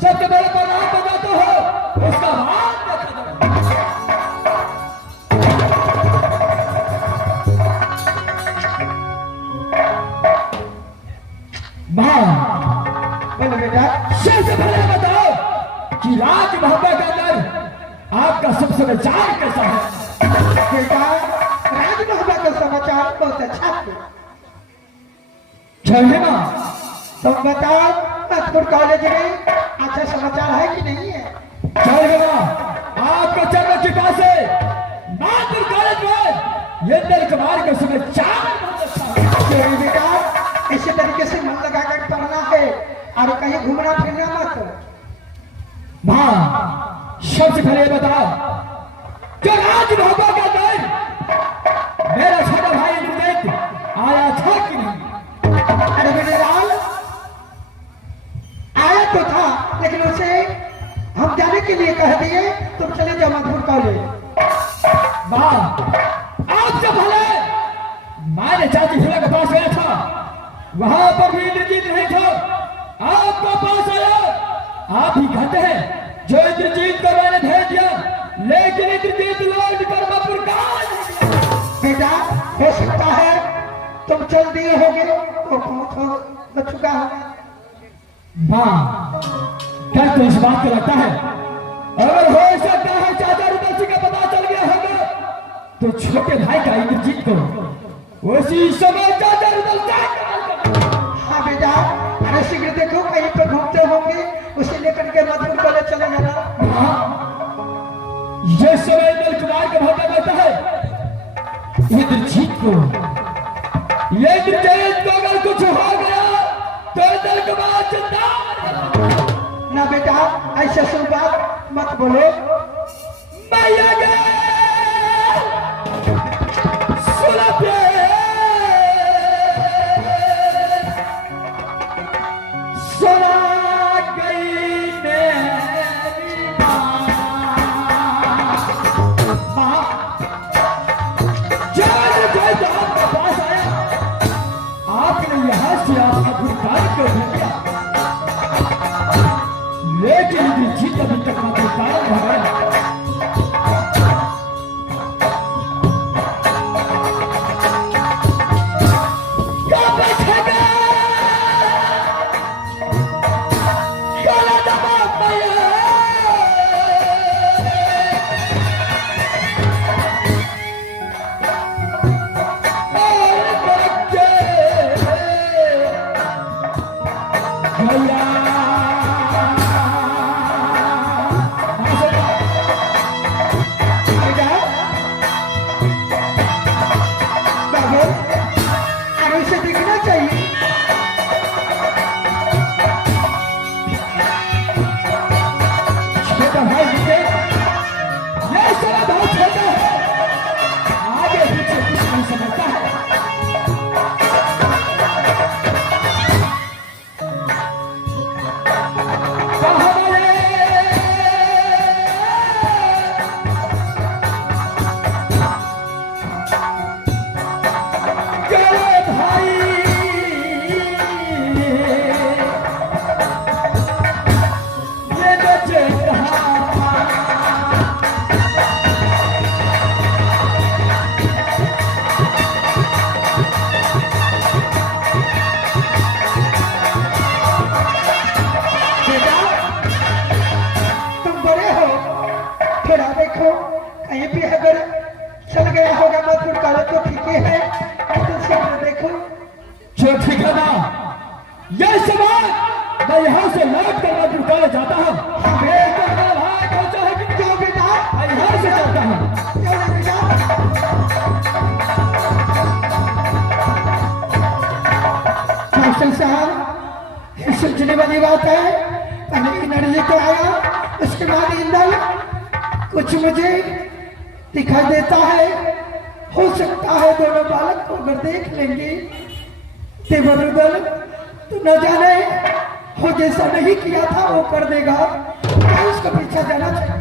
सबके बड़े परिणाम बजाते हो उसका हाथ बोलो बेटा। सबसे पहले बताओ कि राज मोहब्बत के अंदर आपका सब समाचार कैसा है? बेटा राज मोहब्बत का समाचार बहुत अच्छा है। है ना? तो बताओ नागपुर कॉलेज में अच्छा समाचार है कि नहीं है? चलेगा आपके चरण की पास से नागपुर कॉलेज में इंद्र कुमार का समाचार बहुत अच्छा है। बेटा इसी तरीके से मन लगाकर पढ़ना है और कहीं घूमना फिरना मत। हाँ सबसे पहले बताओ जो राज मोहब्बत के अंदर मेरा छोटा भाई इंद्रजीत आया था कि नहीं? अरे मेरे लाल आया तो था लेकिन उसे हम जाने के लिए कह दिए तुम चले जाओ नागपुर कॉलेज। वाह आपसे पहले मैंने चाची फुला के पास गया था, वहां पर भी इंद्रजीत नहीं था, आपका पास आया। आप ही कहते हैं जो इंद्रजीत को मैंने भेज दिया लेकिन इंद्रजीत लौट कर नागपुर बेटा हो सकता है तुम चल दिए होगे तो बहुत हो चुका होगा। मां डर तो इस बात का लगता है अगर हो सकता है चाचा रुदल का पता चल गया होगा तो छोटे भाई का इंद्रजीत को उसी समय चाचा रुदल। हाँ बेटा अरे शीघ्र देखो कहीं पर घूमते होंगे उसे लेकर के नागपुर कॉलेज चले जाना। ये समय इंद्र कुमार का भौका करता है इंद्रजीत को। ये इंद्रजीत को अगर कुछ हो गया तो इंद्र कुमार चिंता ना बेटा ऐसा सब बात मत बोलो। मैया गे सुलभे सुना गई मेरी मां। जब आपके पास आया आपने यहां से अधिकार कर दिया लेकिन इंद्रजीत अभी तक अधिकार हो गया। कहीं भी अगर चल गया होगा नागपुर कॉलेज तो ठीक है तो शीघ्र देखो। जो ठीक है ना ये सवाल मैं यहाँ से लौट कर नागपुर कॉलेज जाता हूँ। क्यों बेटा मैं यहाँ से चलता हूँ। मास्टर साहब ये सोचने वाली बात है पहले एनर्जी को आया उसके बाद इंदल कुछ मुझे दिखाई देता है। हो सकता है दोनों बालक को अगर देख लेंगे देवरुदल तो न जाने हो जैसा नहीं किया था वो कर देगा। उसका पीछा जाना चाहिए।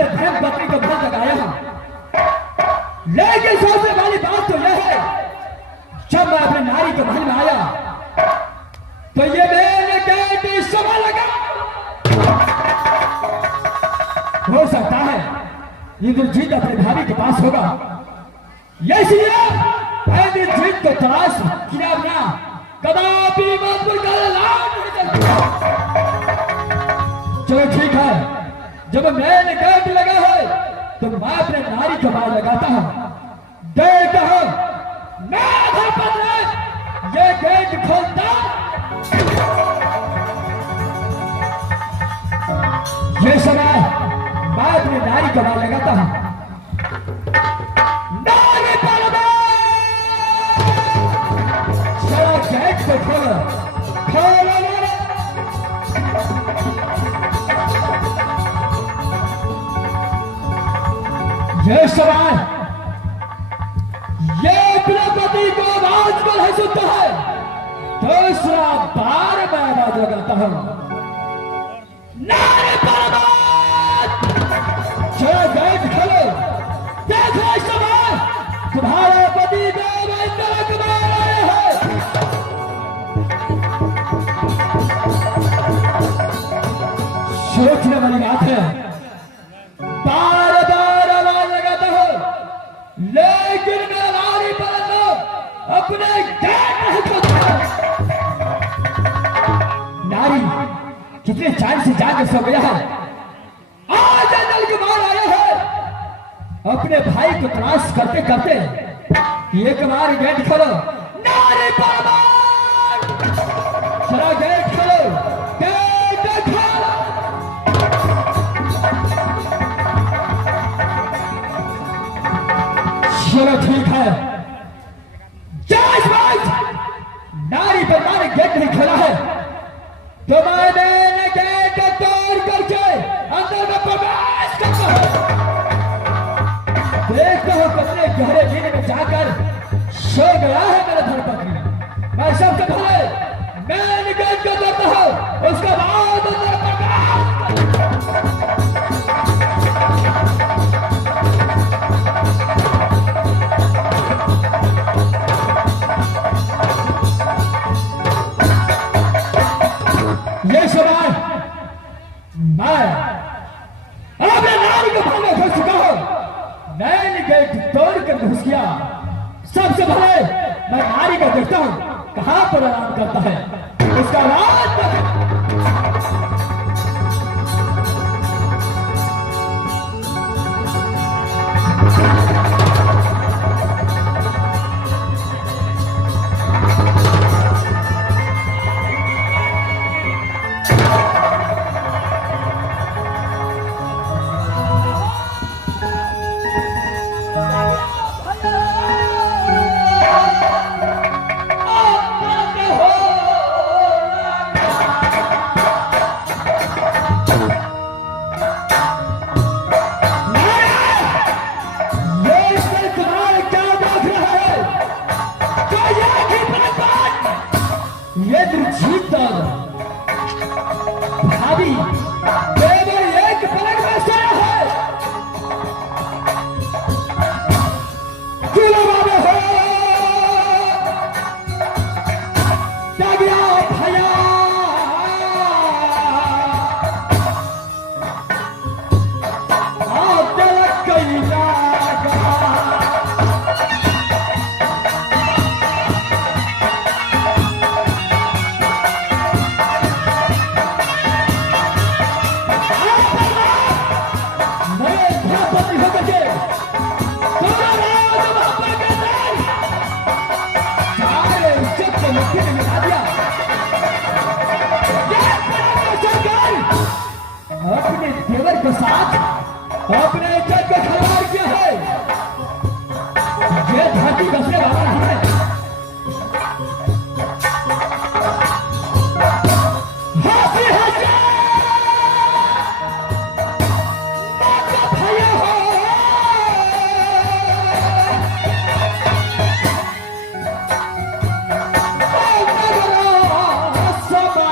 अपने धर्म पत्नी को भल लगाया हूं, लेकिन सोचने वाली बात तो यह है, जब मैं अपने नारी के महल में आया तो ये मेरे गेट समा लगा। हो सकता है इंद्रजीत अपने भाभी के पास होगा, इसलिए इंद्रजीत को तलाश किया बिना कदापि मत नहीं चलता। चलो ठीक है, जब मैंने गेट लगा है तो मैं अपने नारी के बाहर लगाता हूं, देखता हूं मैं धर्मपत्नी ये गेट खोलता। ये समय मैं अपने नारी के बाहर लगाता हूं, नारी सारा गेट को खोलो, खोलो ये सवाल ये द्रौपदी को आवाज पर है सुनता है, दूसरा बार मैं आवाज लगाता हूं, नारे पार्वत चलो गेट खोलो, देखो इस सवाल तुम्हारे पति देव इंद्र कुमार आए हैं। सोचने वाली बात है, बार बार आवाज लगाता हूं, लेकिन मेरा नारी पर अपने गेट नहीं खोलता। नारी कितने चांद से जाकर सो गया है, आज अंदर के बाहर आया है, अपने भाई को तलाश करते करते एक बार गेट खोलो, नारी पार्वत चलो गेट खोलो, गेट खोलो। चलो ठीक है, नारी पर मैंने गेट नहीं खोला है तो मैंने गेट तोड़ करके अंदर में प्रवेश करता हूं, देखता हूं कितने गहरे नींद में जाकर सो गया है मेरा धर्मपत्नी। मैं सबसे पहले मैंने गेट को तोड़ता हूं, उसके बाद अंदर ये सवाल मैं अपने नारी को भाग में घुस चुका हूं, मैंने गेट तोड़ कर घुस गया। सबसे पहले मैं नारी को देखता हूं कहां पर आराम करता है, उसका राज भाभी केवल एक पलक में सोया है, क्यों बाबे हो जागिया भैया, आप तलक कई जागा अपने देवर के साथ अपने इज्जत का खिलवाड़ किया है, ये धरती बसने वाला नहीं है। हंसी हंसी भैया हो समा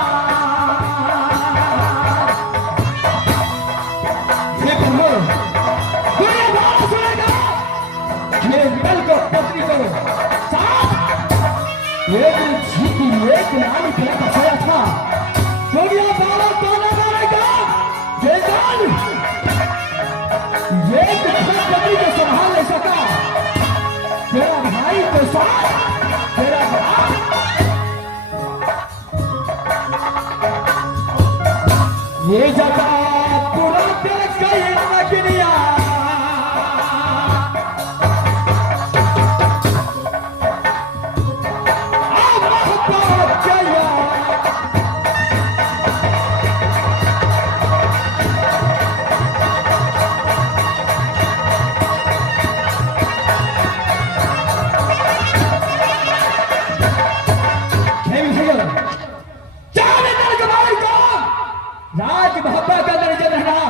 महापा का दर्जन रहना,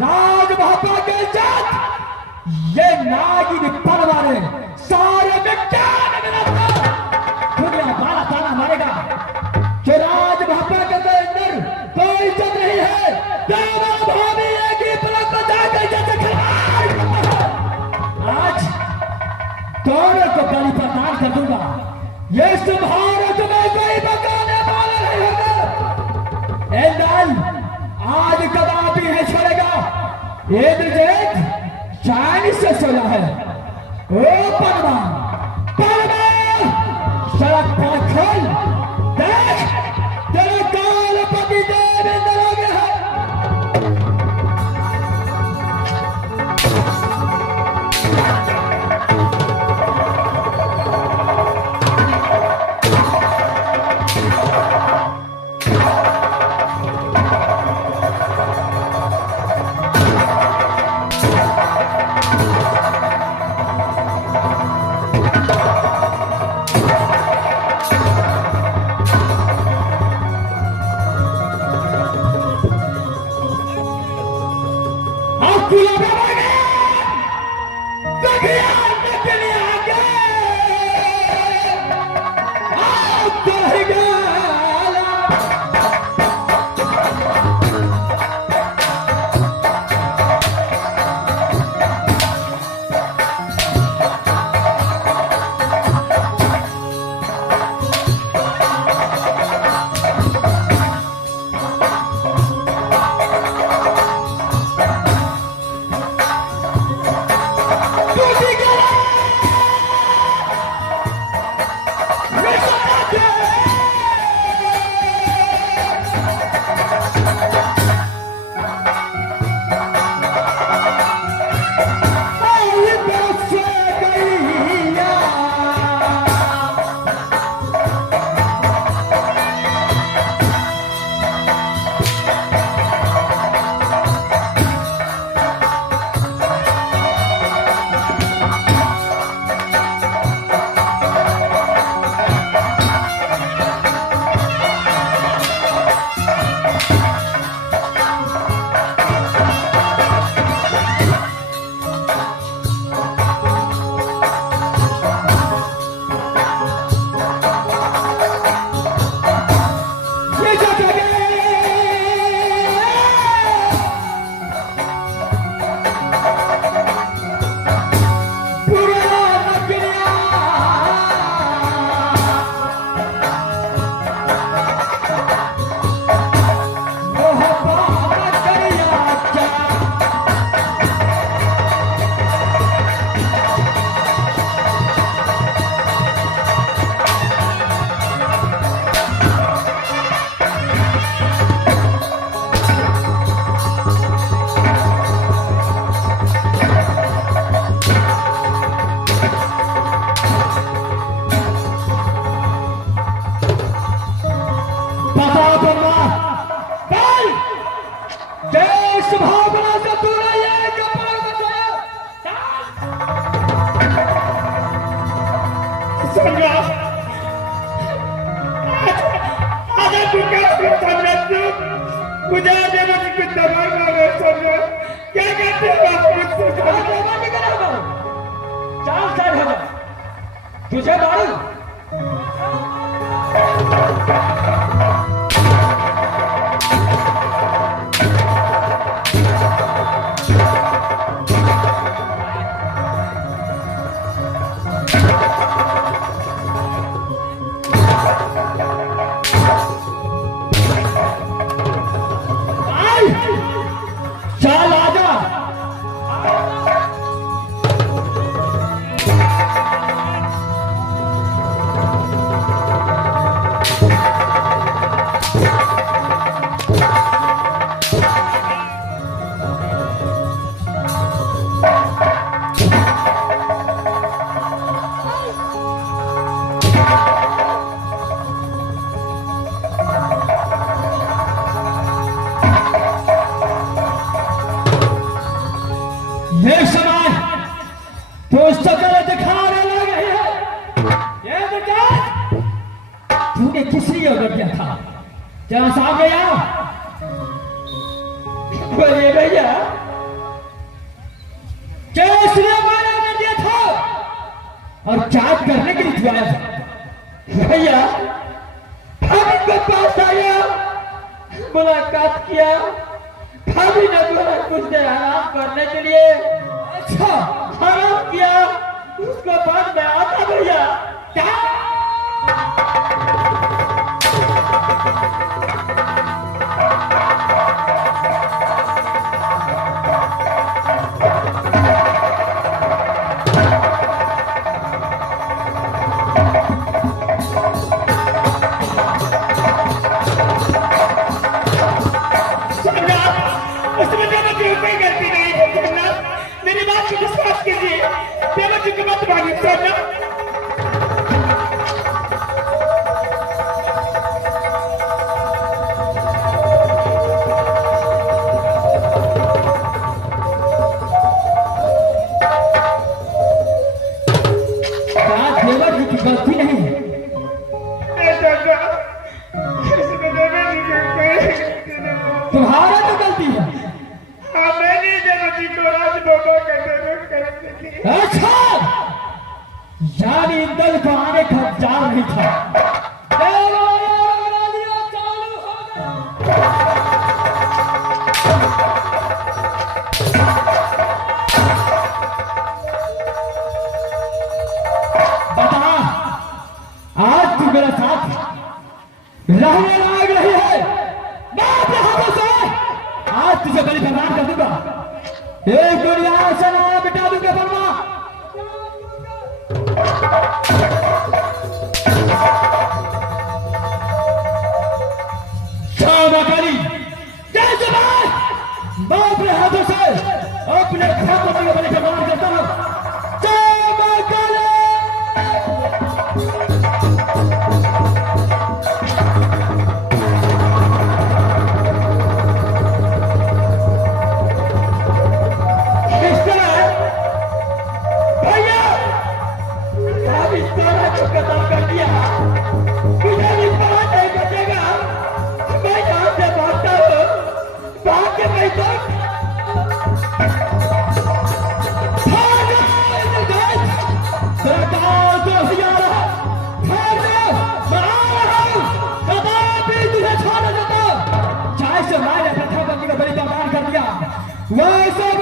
राज महापा के इज्जत, ये नागिन परवारे सारे विज्ञान दुनिया बाला ताना मारेगा कि राज महापा के अंदर कोई इज्जत नहीं है। देवा भाभी एक ही पलक को जाकर इज्जत खिलाड़ आज दोनों को बलि प्रदान कर दूंगा। ये तुम्हारा तुम्हें कोई बकाने वाला नहीं होगा। इंद्रन आज कदापि नहीं छोड़ेगा। इंद्रजीत चैन से सोया है। ओ परमा परमा सड़क पर खोल देख तेरे काल पति देव इंद्र हो गया है। तुझे मारू चल आजा। ये समय पुस्तकें दिखाने लग रही है। ये देखा तूने किस लिए ऑर्डर किया था? जरा सामने आओ। बोलिए भैया, क्या इसने माना कर दिया था और चाट करने के लिए छुआया था? भैया हम इनके पास आया, मुलाकात किया, भाभी ने बोला कुछ देर आराम करने के लिए। अच्छा आराम किया, उसको बाद में आता भैया क्या? मेरी बात को विश्वास कीजिए, देवर जी की मत मानिए सोना। देवर जी की गलती नहीं है। तुम्हारा तो गलती है। अच्छा यानी इंदल को आने का जार नहीं था। बता आज तू मेरे साथ रहने लायक नहीं है। मैं अपने हाथों से आज तुझे बलि प्रदान कर दूंगा। एक दुनिया से ना बिटा दूंगा बर्मा। जैसे मैं अपने हाथों से अपने हाथों से बलि प्रदान करता हूँ। वैसे